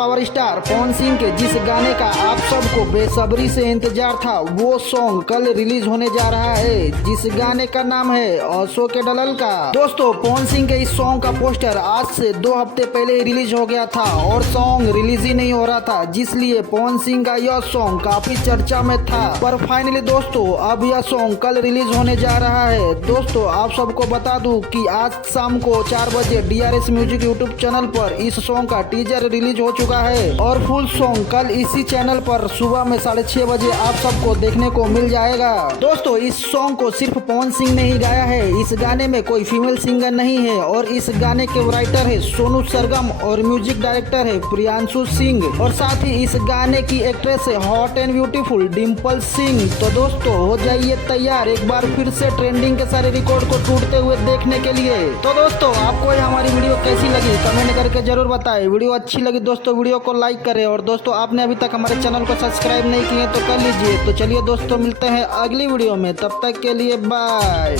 Power star Pawan Singh के जिस गाने का आप सबको बेसब्री से इंतजार था वो सॉन्ग कल रिलीज होने जा रहा है, जिस गाने का नाम है अशोक के डलल का। दोस्तों पवन सिंह के इस सॉन्ग का पोस्टर आज से 2 हफ्ते पहले ही रिलीज हो गया था और सॉन्ग रिलीज ही नहीं हो रहा था, जिसलिए पवन सिंह का यह सॉन्ग काफी चर्चा में था। पर फाइनली दोस्तों अब यह सॉन्ग कल रिलीज होने जा रहा है। दोस्तों आप सबको बता दूं कि आज शाम को 4 बजे DRS म्यूजिक यूट्यूब चैनल पर इस सॉन्ग का टीजर रिलीज हो चुका है और फुल सॉन्ग कल इसी चैनल पर सुबह में 6:30 बजे आप सबको देखने को मिल जाएगा। दोस्तों इस सॉन्ग को सिर्फ पवन सिंह ने ही गाया है, इस गाने में कोई फीमेल सिंगर नहीं है और इस गाने के राइटर है सोनू सरगम और म्यूजिक डायरेक्टर है प्रियांशु सिंह और साथ ही इस गाने की एक्ट्रेस है hot and beautiful Dimple Singh. तो दोस्तों हो जाइए तैयार एक बार फिर से ट्रेंडिंग के सारे रिकॉर्ड को टूटते हुए देखने के लिए। तो दोस्तों आपको हमारी वीडियो कैसी लगी कमेंट करके जरूर बताएं। वीडियो अच्छी लगी दोस्तों वीडियो को लाइक करें और दोस्तों आपने अभी तक हमारे चैनल को सब्सक्राइब नहीं किए तो कर लीजिए। तो चलिए दोस्तों मिलते हैं अगली वीडियो में, तब तक के लिए बाय।